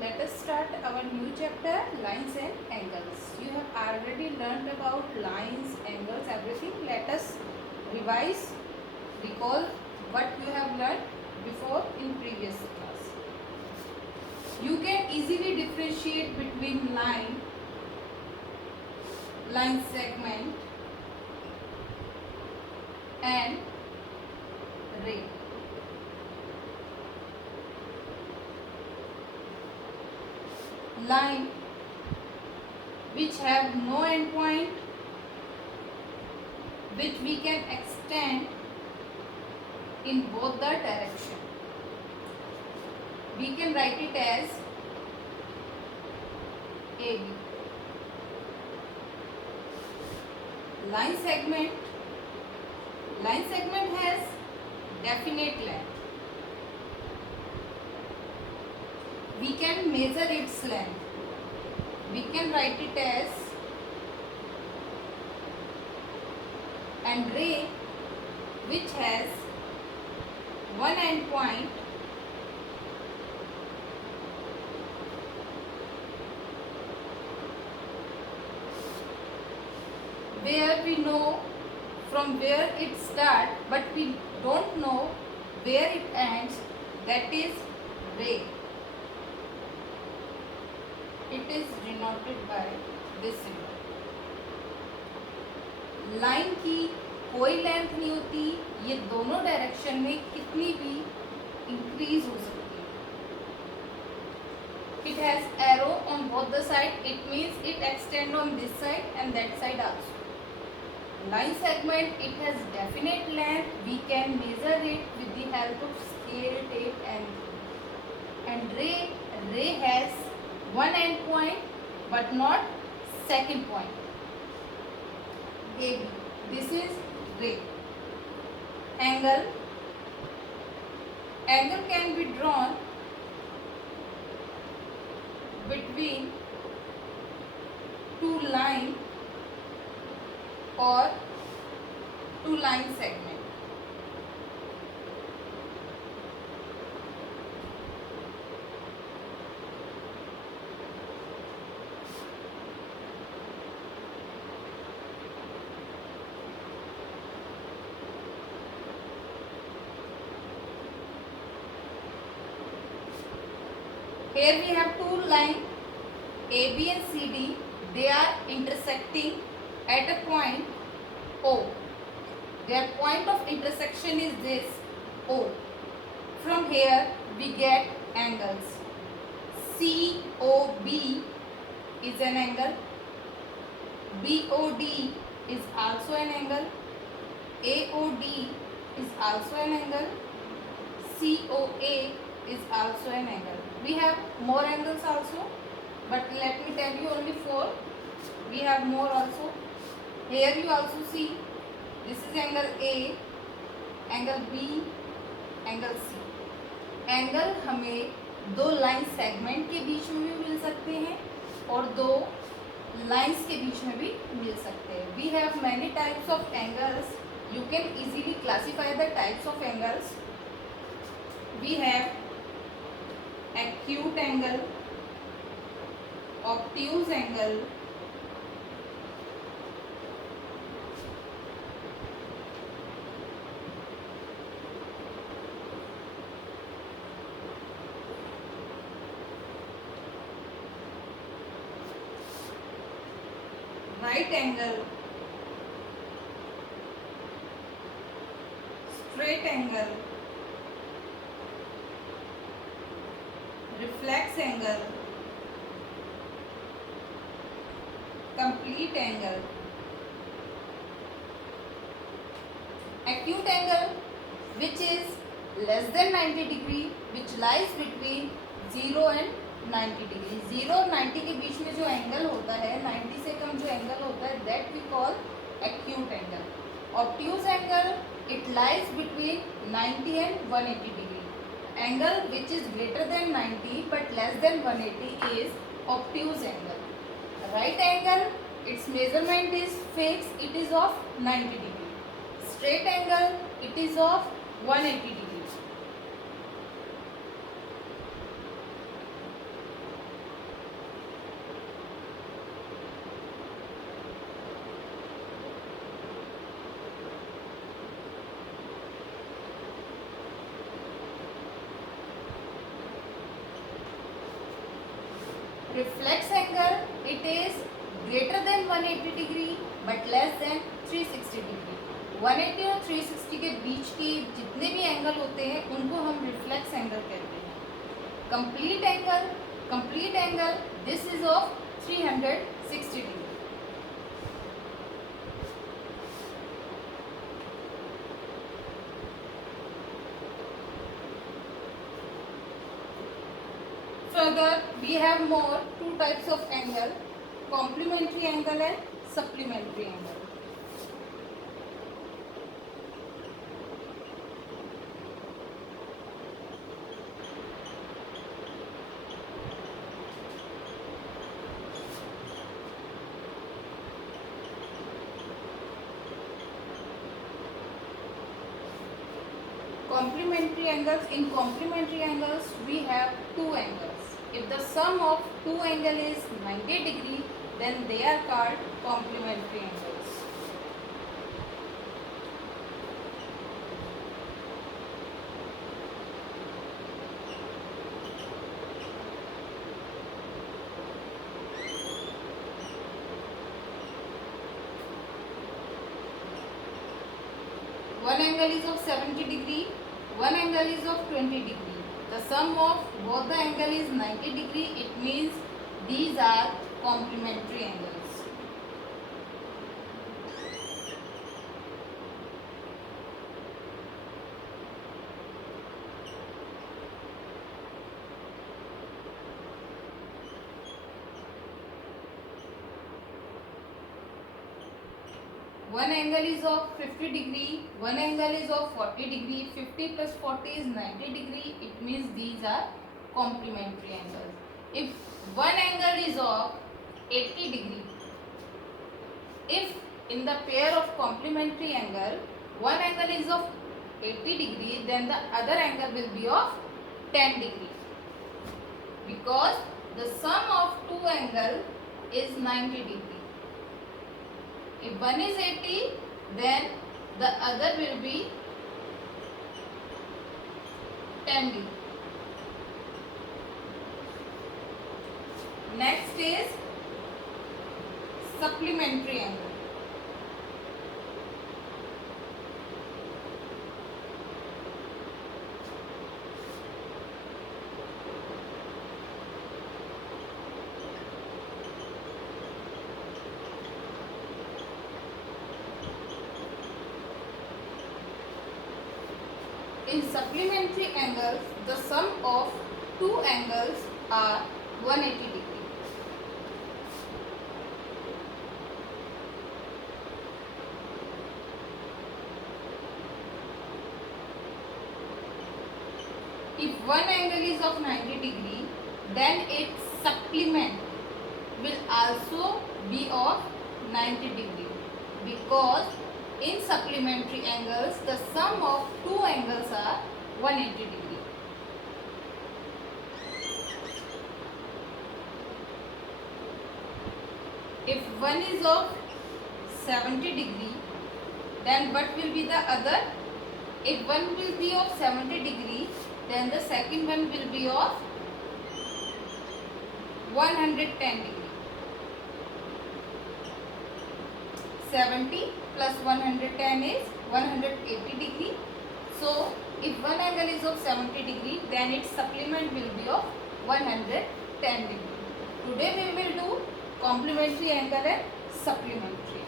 let us start our new chapter, lines and angles. You have already learned about lines, angles, everything. Let us revise, recall what you have learned before in previous class. You can easily differentiate between line segment and ray. Line which have no endpoint, which we can extend in both the direction. We can write it as AB. Line segment has definite length. We can measure its length. We can write it as, and ray which has one end point where we know from where it starts but we don't know where it ends, that is ray. It is denoted by this symbol. Line की कोई length नहीं होती, ये दोनों direction में कितनी भी increase हो सकती है. It has arrow on both the side. It means it extend on this side and that side also. Line segment, it has definite length. We can measure it with the help of scale, tape, and ray has one end point but not second point. AB. This is ray. Angle can be drawn between two line or two line segment. Here we have two lines AB and CD. They are intersecting at a point O. Their point of intersection is this O. From here we get angles. COB is an angle. BOD is also an angle. AOD is also an angle. COA is also an angle. We have more angles also, but let me tell you only 4. We have more also. Here you also see this is angle A, angle B, angle C. Angle हमें दो line segment के बीच में भी मिल सकते हैं और दो lines के बीच में भी मिल सकते हैं. We have many types of angles. You can easily classify the types of angles. We have acute angle, obtuse angle, right angle, straight angle, reflex angle, complete angle. Acute angle, which is less than 90 degree, which lies between 0 and 90 degree. 0 और 90 के बीच में जो angle होता है, 90 से कम जो angle होता है, that we call acute angle. Obtuse angle, it lies between 90 and 180 degree. Angle which is greater than 90 but less than 180 is obtuse angle. Right angle, its measurement is fixed, it is of 90 degree. Straight angle, it is of 180 degree. reflex angle, it is greater than 180 degree but less than 360 degree. 180 और 360 के बीच के जितने भी angle होते हैं उनको हम reflex angle कहते हैं. complete angle, this is of 360 degree. Further, we have more two types of angle, complementary angle and supplementary angle. Complementary angles, in complementary angles we have two angles. If the sum of two angle is 90 degree, then they are called complementary angles. One angle is of 70 degree, one angle is of 20 degree. The sum of both the angle is 90 degree. It means these are complementary angles. One angle is of 50 degree, one angle is of 40 degree, 50 plus 40 is 90 degree. It means these are complementary angles. If one angle is of 80 degree, if in the pair of complementary angle, one angle is of 80 degree, then the other angle will be of 10 degree. Because the sum of two angle is 90 degree. If one is 80, then the other will be 10 degree. Next is supplementary angle. In supplementary angles, the sum of two angles are 180 degree. If one angle is of 90 degree, then its supplement will also be of 90 degree, because in supplementary angles the sum of two angles are 180 degree. If one is of 70 degree, then what will be the other? If one will be of 70 degree, then the second one will be of 110 degree. 70 plus 110 is 180 degree. So if one angle is of 70 degree, then its supplement will be of 110 degree. Today we will do complementary angle and supplementary.